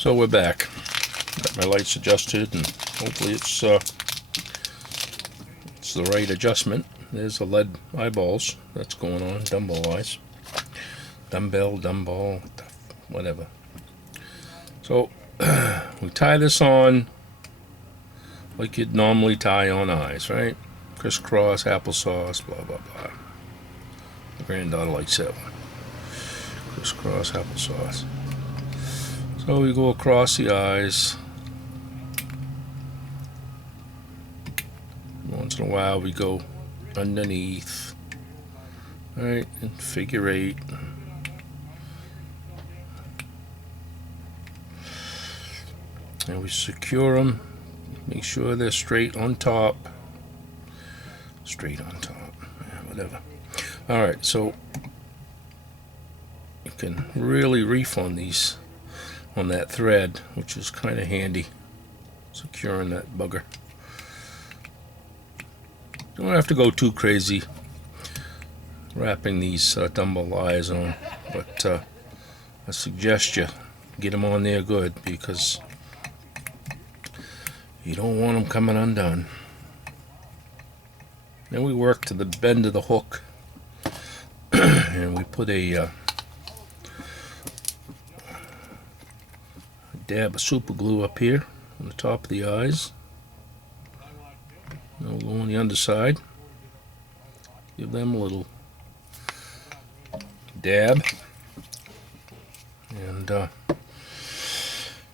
So we're back. Got my lights adjusted, and hopefully it's the right adjustment. There's the lead eyeballs that's going on, dumbbell eyes. Dumbbell, whatever. So we tie this on like you'd normally tie on eyes, right? Crisscross, applesauce, blah, blah, blah. My granddaughter likes that one. Crisscross, applesauce. So we go across the eyes. Once in a while we go underneath. Alright, and figure 8. And we secure them. Make sure they're straight on top. Straight on top. Yeah, whatever. Alright, so you can really reef on these, on that thread, which is kind of handy, securing that bugger. Don't have to go too crazy wrapping these dumbbell eyes on, but I suggest you get them on there good, because you don't want them coming undone. Then we work to the bend of the hook, and we put a dab of super glue up here on the top of the eyes. We'll go on the underside. Give them a little dab, and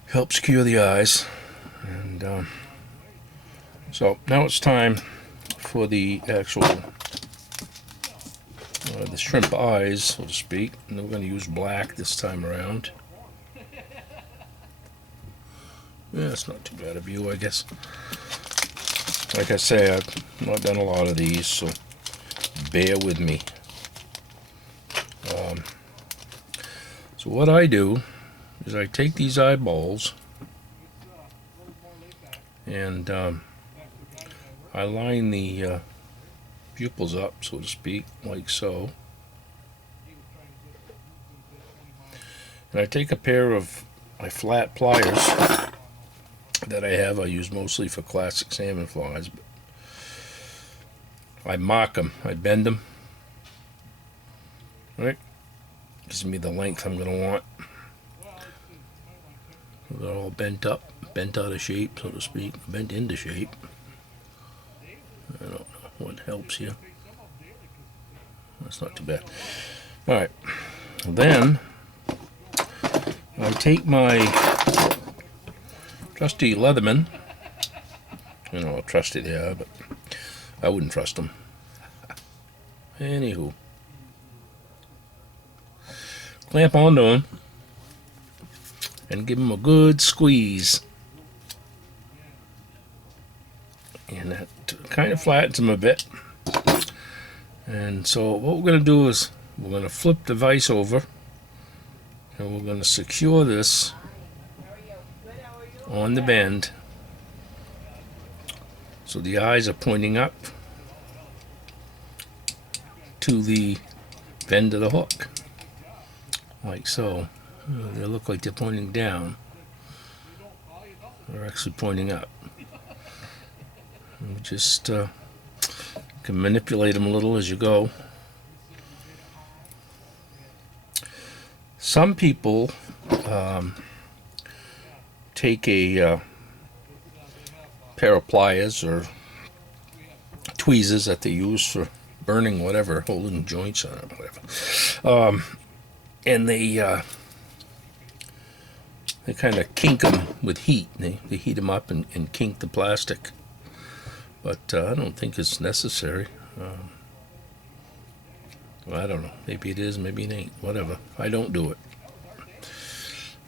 help secure the eyes. And so now it's time for the actual the shrimp eyes, so to speak. And we're going to use black this time around. Yeah, it's not too bad a view, I guess. Like I say, I've not done a lot of these, so bear with me. So what I do is I take these eyeballs and I line the pupils up, so to speak, like so. And I take a pair of my flat pliers that I have. I use mostly for classic salmon flies, but I mark them, I bend them, right? Gives me the length I'm going to want. They're all bent up, bent out of shape, so to speak, bent into shape. I don't know what helps you. That's not too bad. Alright, then I take my trusty Leatherman. You know how trusty they are, but I wouldn't trust them. Anywho, clamp onto them and give them a good squeeze. And that kind of flattens them a bit. And so what we're going to do is we're going to flip the vise over, and we're going to secure this on the bend so the eyes are pointing up to the bend of the hook, like so. They look like they're pointing down. They're actually pointing up. And just can manipulate them a little as you go. Some people take a pair of pliers or tweezers that they use for burning whatever, holding joints on it, whatever, and they kind of kink them with heat. They heat them up and kink the plastic. But I don't think it's necessary. Well, I don't know. Maybe it is, maybe it ain't. Whatever. I don't do it.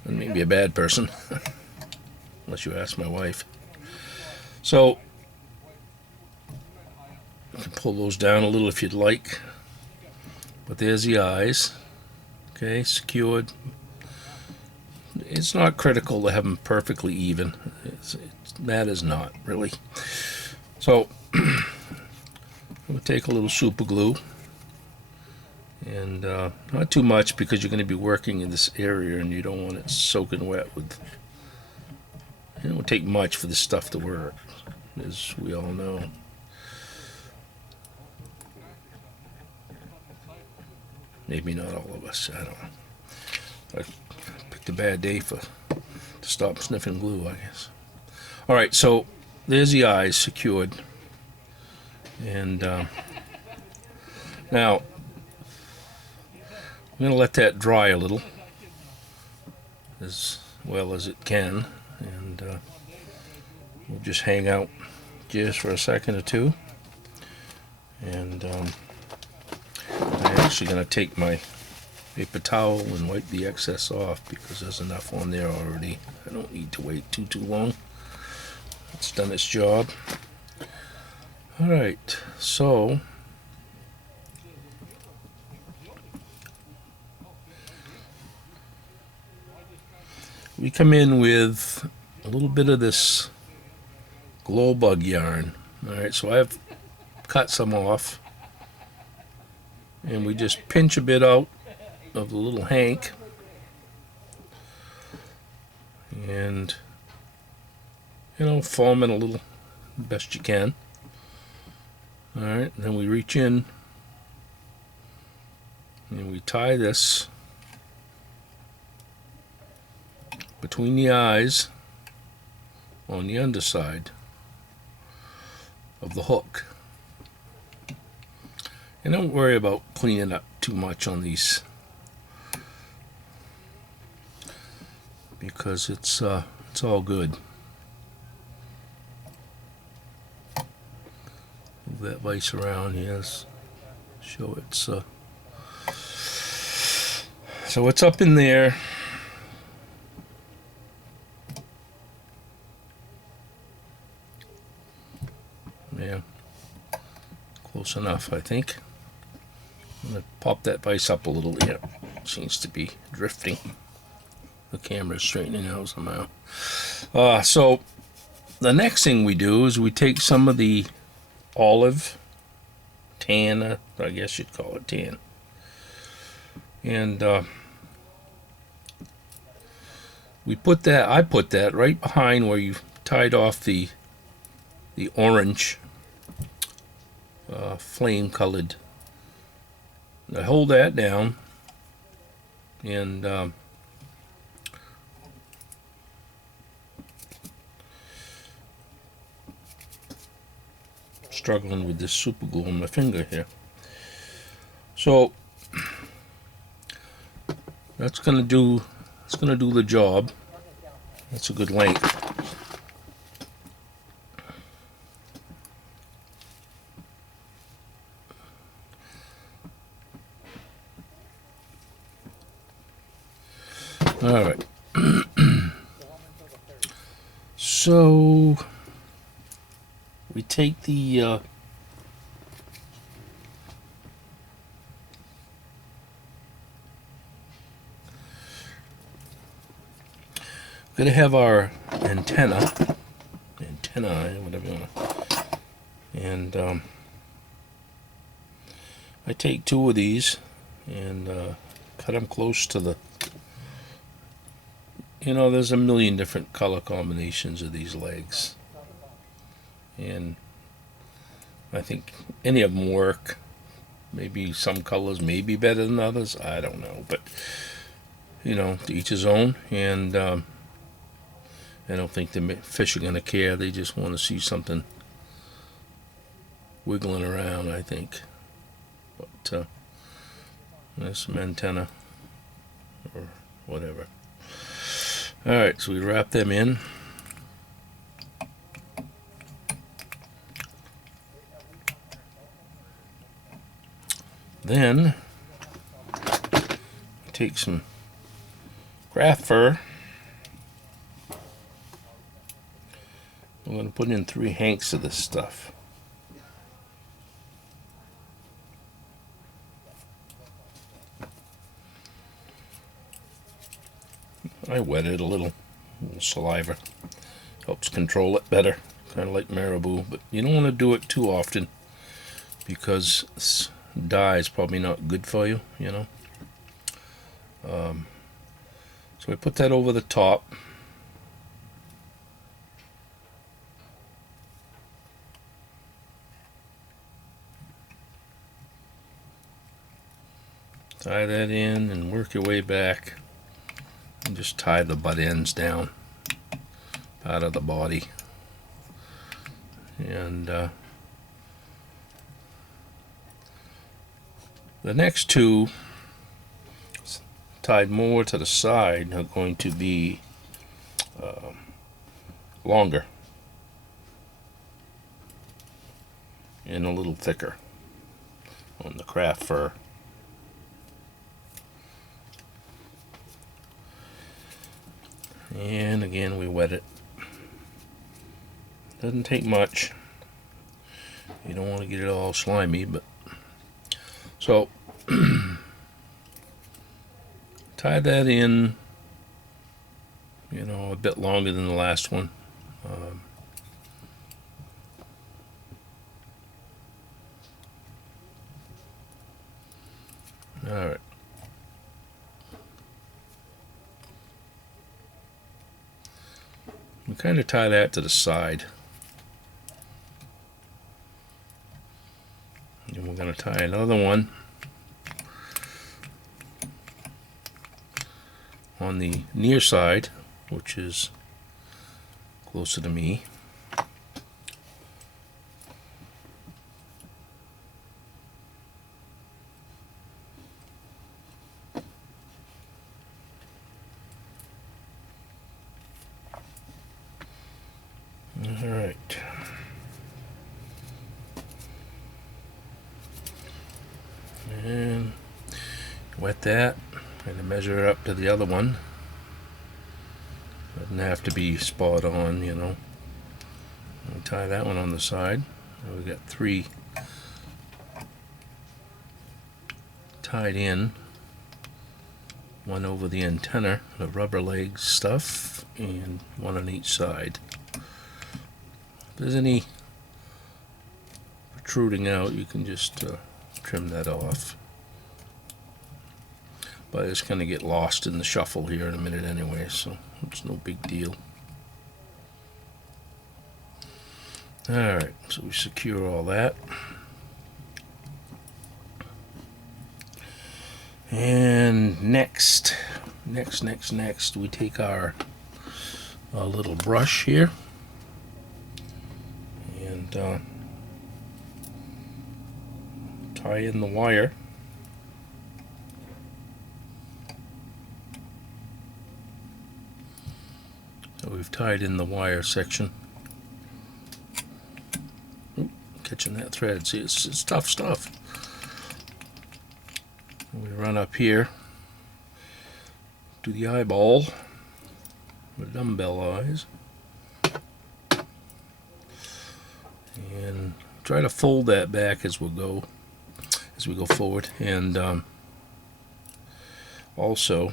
I may be a bad person, unless you ask my wife. So you can pull those down a little if you'd like. But there's the eyes. Okay, secured. It's not critical to have them perfectly even. That is not, really. So, we'll take a little super glue, and not too much, because you're going to be working in this area and you don't want it soaking wet with It don't take much for this stuff to work, as we all know. Maybe not all of us. I don't know. I picked a bad day to stop sniffing glue, I guess. All right, so there's the eyes secured, and now I'm going to let that dry a little, as well as it can, and we'll just hang out just for a second or two. And I'm actually going to take my paper towel and wipe the excess off, because there's enough on there already. I don't need to wait too long. It's done its job. All right, so we come in with a little bit of this glow bug yarn. All right, so I've cut some off, and we just pinch a bit out of the little hank, and form it a little best you can. All right, then we reach in and we tie this between the eyes on the underside of the hook. And don't worry about cleaning up too much on these, because it's all good. Move that vise around, yes. Show it's so it's up in there. Yeah, close enough, I think. I'm gonna pop that vise up a little. Yeah, seems to be drifting. The camera's straightening out somehow. So the next thing we do is we take some of the olive tan, I guess you'd call it tan, and I put that right behind where you tied off the orange flame colored. I hold that down, and struggling with this super glue on my finger here. So that's gonna do the job. That's a good length. All right. So we take the gonna have our antennae, whatever you want, and I take two of these and cut them close to the. There's a million different color combinations of these legs, and I think any of them work. Maybe some colors may be better than others, I don't know, but to each his own. And I don't think the fish are going to care. They just want to see something wiggling around, I think. But there's some antenna or whatever. Alright, so we wrap them in. Then take some craft fur. I'm going to put in 3 hanks of this stuff. I wet it a little saliva. Helps control it better, kind of like marabou, but you don't want to do it too often, because dye is probably not good for you, So I put that over the top, Tie that in and work your way back. And just tie the butt ends down out of the body. And the next two, tied more to the side, are going to be longer and a little thicker on the craft fur. And again, we wet it. Doesn't take much. You don't want to get it all slimy, but so tie that in, you know, a bit longer than the last one. All right. We kind of tie that to the side. And we're going to tie another one on the near side, which is closer to me. All right. And wet that and measure it up to the other one. Doesn't have to be spot on, you know. We tie that one on the side. We got 3 tied in. One over the antenna, the rubber leg stuff, and one on each side. If there's any protruding out, you can just trim that off. But it's going to get lost in the shuffle here in a minute anyway, so it's no big deal. Alright, so we secure all that. And next, we take our little brush here and tie in the wire. So we've tied in the wire section. Ooh, catching that thread. See, it's tough stuff. We run up here to the eyeball with dumbbell eyes and try to fold that back as we go forward. And also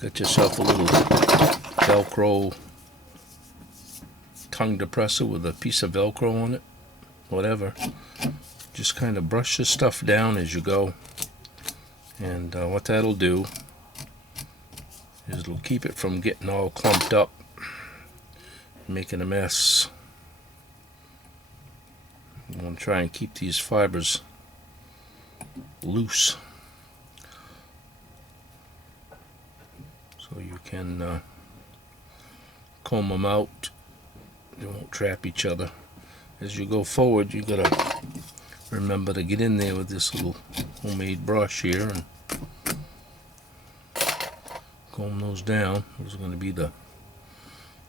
got yourself a little Velcro tongue depressor with a piece of Velcro on it, whatever. Just kind of brush this stuff down as you go, and what that'll do is it'll keep it from getting all clumped up, making a mess. You want to try and keep these fibers loose so you can comb them out. They won't trap each other. As you go forward, you gotta remember to get in there with this little homemade brush here and comb those down. Those are going to be the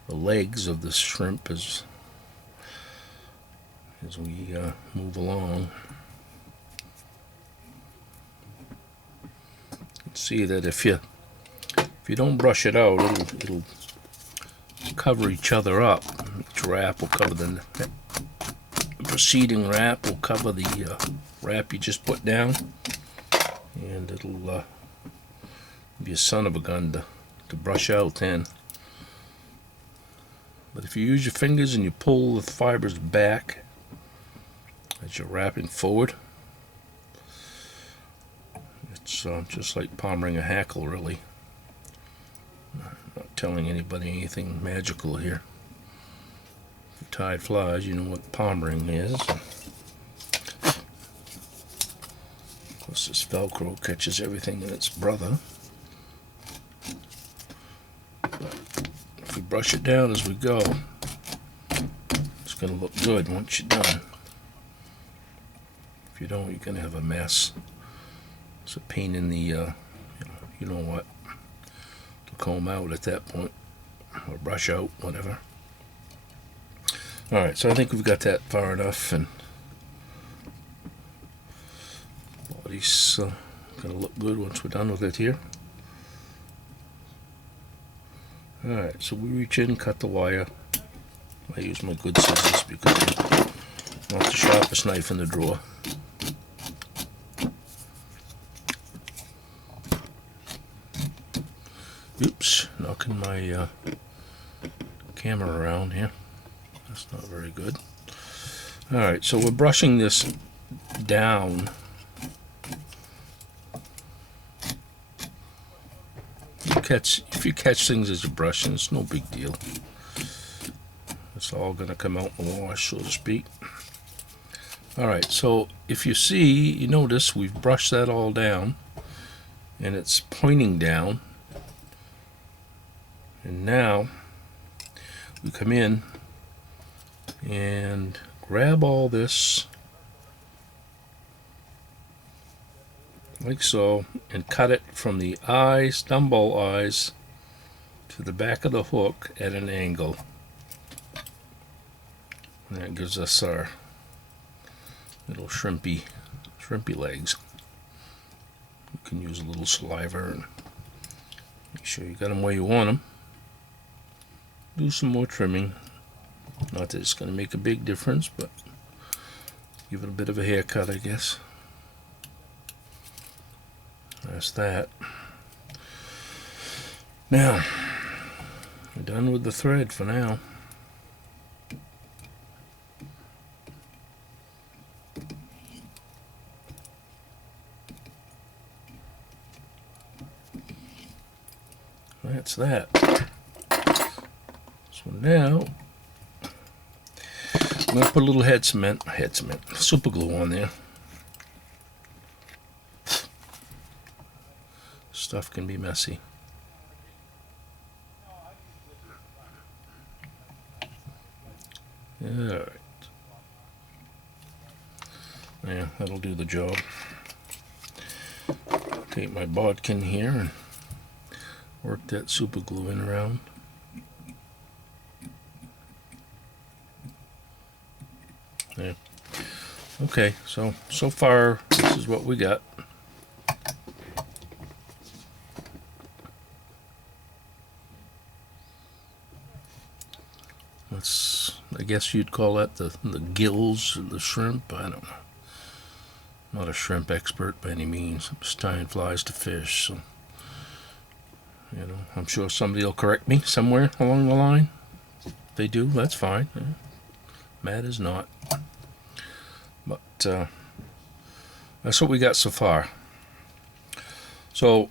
legs of the shrimp as we move along. You can see that if you don't brush it out, it'll cover each other up. Each wrap will cover the preceding wrap will cover the wrap you just put down, and it'll be a son of a gun to brush out then. But if you use your fingers and you pull the fibers back as you're wrapping forward, it's just like palmering a hackle, really. I'm not telling anybody anything magical here. Tied flies, you know what palmering is. Of course, course, this Velcro catches everything in its brother. But if we brush it down as we go, it's going to look good once you're done. If you don't, you're going to have a mess. It's a pain in the, you know what, to comb out at that point, or brush out, whatever. Alright, so I think we've got that far enough, and body's going to look good once we're done with it here. Alright, so we reach in, cut the wire. I use my good scissors because I'm not the sharpest knife in the drawer. Oops, knocking my camera around here. That's not very good. Alright, so we're brushing this down. If you catch things as you're brushing, it's no big deal. It's all going to come out in the wash, so to speak. Alright, so if you see, you notice we've brushed that all down, and it's pointing down. And now we come in and grab all this like so and cut it from the eyes, dumbbell eyes, to the back of the hook at an angle. And that gives us our little shrimpy legs. You can use a little saliva and make sure you got them where you want them. Do some more trimming. Not that it's going to make a big difference, but give it a bit of a haircut, I guess. That's that. Now, we're done with the thread for now. That's that. So now, I'm going to put a little super glue on there. Stuff can be messy. Alright. Yeah, that'll do the job. Take my bodkin here and work that super glue in around. Yeah. Okay, so far this is what we got. I guess you'd call that the gills of the shrimp. I don't know. I'm not a shrimp expert by any means. I'm just tying flies to fish, so you know, I'm sure somebody will correct me somewhere along the line. If they do, that's fine. Yeah. Matt is not. But that's what we got so far. So,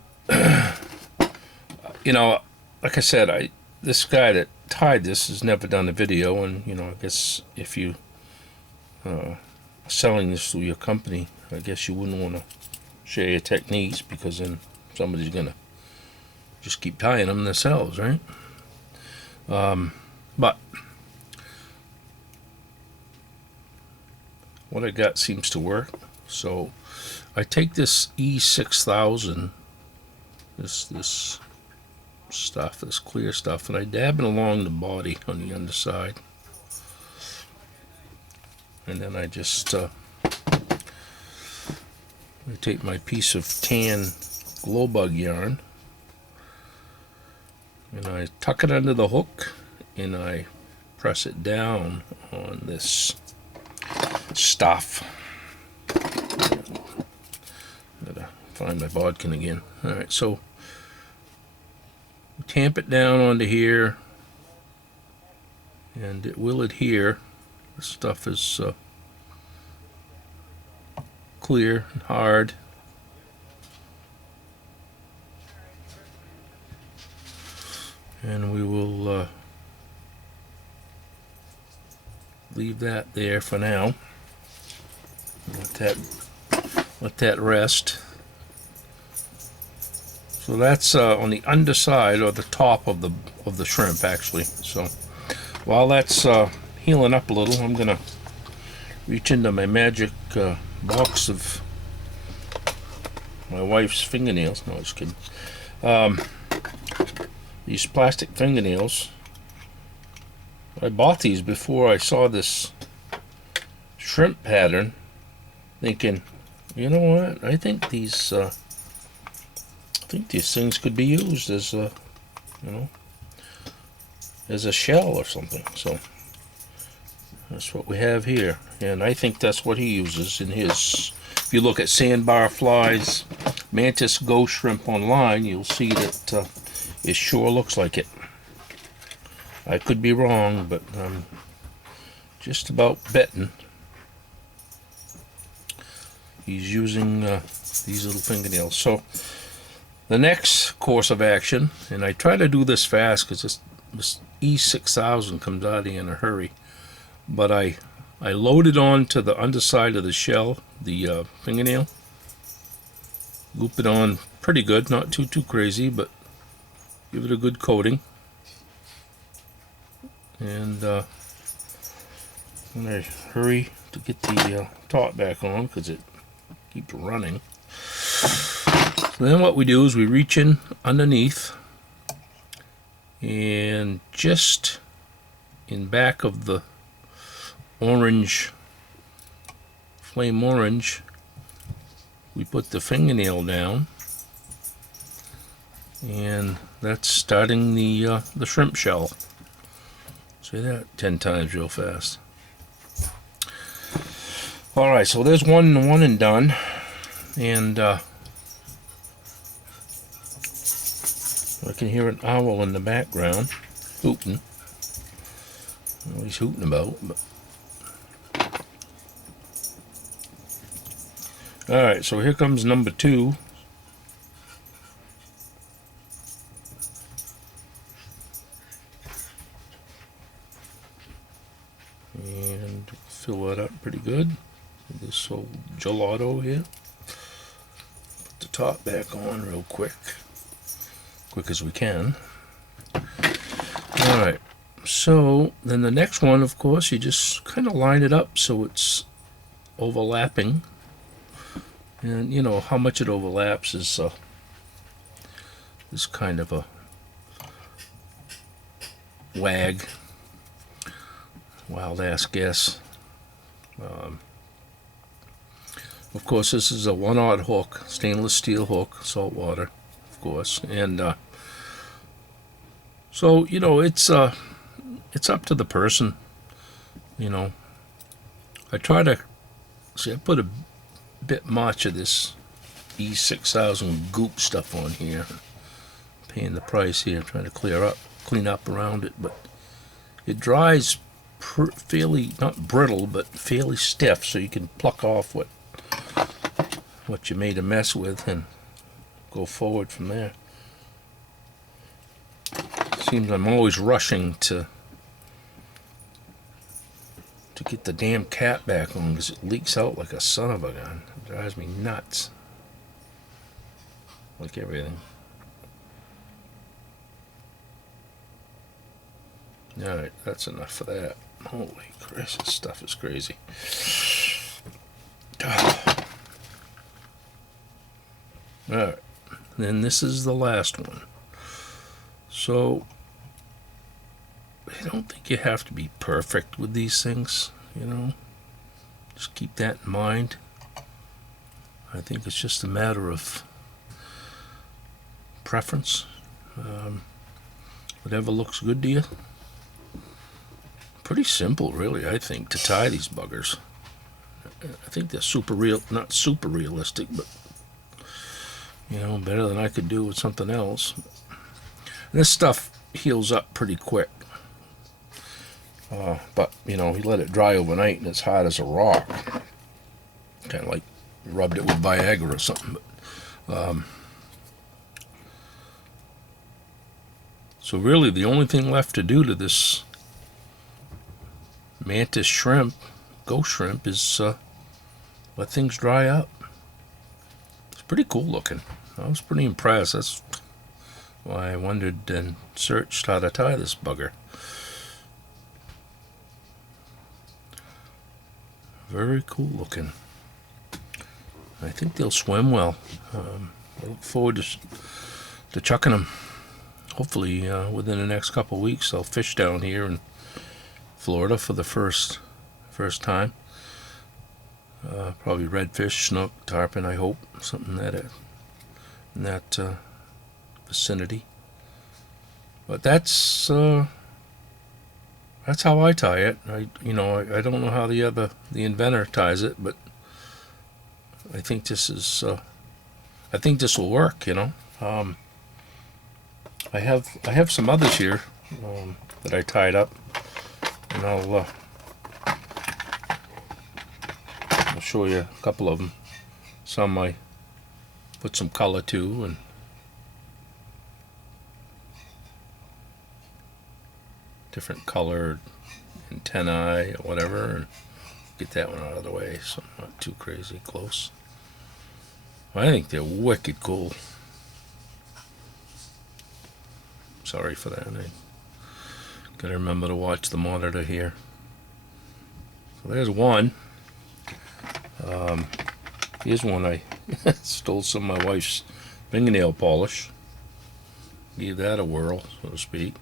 you know, like I said, this guy that tied this has never done a video, and you know, I guess if you are selling this through your company, I guess you wouldn't want to share your techniques, because then somebody's gonna just keep tying them themselves, right? But what I got seems to work. So I take this E6000, this stuff, this clear stuff, and I dab it along the body on the underside, and then I just I take my piece of tan glow bug yarn and I tuck it under the hook and I press it down on this stuff. Gotta find my bodkin again. Alright, so tamp it down onto here and it will adhere. The stuff is clear and hard. And we will leave that there for now. Let that rest. So that's on the underside or the top of the shrimp, actually. So while that's healing up a little, I'm gonna reach into my magic box of my wife's fingernails. No, just kidding. These plastic fingernails. I bought these before I saw this shrimp pattern, thinking, you know what? I think these things could be used as a, as a shell or something. So that's what we have here, and I think that's what he uses in his. If you look at Sandbar Fly's Mantis Ghost Shrimp online, you'll see that it sure looks like it. I could be wrong, but I'm just about betting he's using these little fingernails. So the next course of action, and I try to do this fast because this E6000 comes out of here in a hurry, but I load it on to the underside of the shell, the fingernail, loop it on pretty good, not too crazy, but give it a good coating. And I'm going to hurry to get the top back on because it keeps running. So then what we do is we reach in underneath, and just in back of the orange, flame orange, we put the fingernail down, and that's starting the shrimp shell. Say that 10 times real fast. All right, so there's one and done, and I can hear an owl in the background hooting. I don't know what he's hooting about, but all right. So here comes number 2. And fill that up pretty good with this old gelato here. Put the top back on real quick as we can. Alright, so then the next one, of course, you just kind of line it up so it's overlapping. And you know how much it overlaps is kind of a wag. Wild ass guess. Of course, this is a 1/0 hook, stainless steel hook, saltwater, of course, and so you know it's up to the person. You know, I try to see. I put a bit much of this E6000 goop stuff on here. Paying the price here, trying to clean up around it, but it dries fairly, not brittle, but fairly stiff, so you can pluck off what you made a mess with and go forward from there. Seems I'm always rushing to get the damn cap back on because it leaks out like a son of a gun. It drives me nuts. Like everything. Alright, that's enough for that. Holy Christ, this stuff is crazy. Alright, then this is the last one. So, I don't think you have to be perfect with these things, you know. Just keep that in mind. I think it's just a matter of preference. Whatever looks good to you. Pretty simple, really, I think, to tie these buggers. I think they're not super realistic, but you know, better than I could do with something else. And this stuff heals up pretty quick. But you know, you let it dry overnight and it's hard as a rock. Kind of like you rubbed it with Viagra or something. But, so really, the only thing left to do to this Mantis shrimp, ghost shrimp, is let things dry up. It's pretty cool looking. I was pretty impressed. That's why I wondered and searched how to tie this bugger. Very cool looking. I think they'll swim well. I look forward to chucking them. Hopefully within the next couple of weeks they'll fish down here in Florida for the first time. Probably redfish, snook, tarpon, I hope. Something in that vicinity. But that's how I tie it. I don't know how the inventor ties it, but I think this will work. I have some others here that I tied up, and I'll show you a couple of them. Some I put some color to, and different colored antennae or whatever, and get that one out of the way so I'm not too crazy close. I think they're wicked cool. Sorry for that. I gotta remember to watch the monitor here. So there's one. Here's one I stole some of my wife's fingernail polish. Gave that a whirl, so to speak.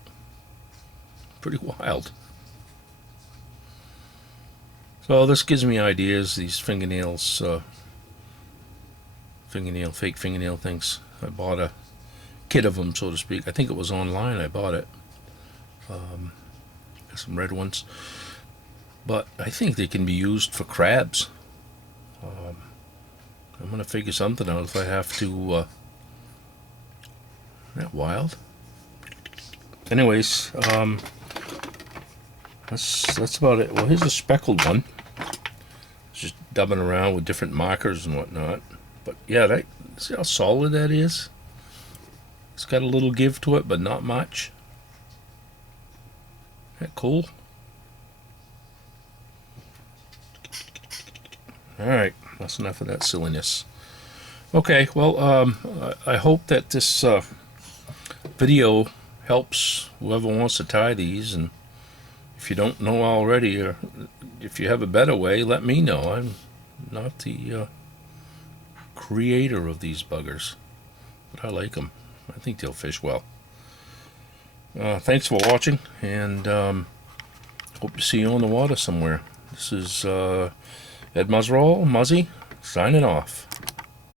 Pretty wild. So this gives me ideas. These fingernails, fake fingernail things. I bought a kit of them, so to speak. I think it was online. I bought it. Some red ones, but I think they can be used for crabs. I'm gonna figure something out if I have to. Isn't that wild? Anyways, that's about it. Well, here's a speckled one. Just dubbing around with different markers and whatnot. But yeah, see how solid that is? It's got a little give to it, but not much. Isn't that cool? Alright, that's enough of that silliness. Okay, well, I hope that this video helps whoever wants to tie these, and if you don't know already, or if you have a better way, let me know. I'm not the creator of these buggers, but I like them. I think they'll fish well. Thanks for watching, and hope to see you on the water somewhere. This is Ed Muzzy, signing off.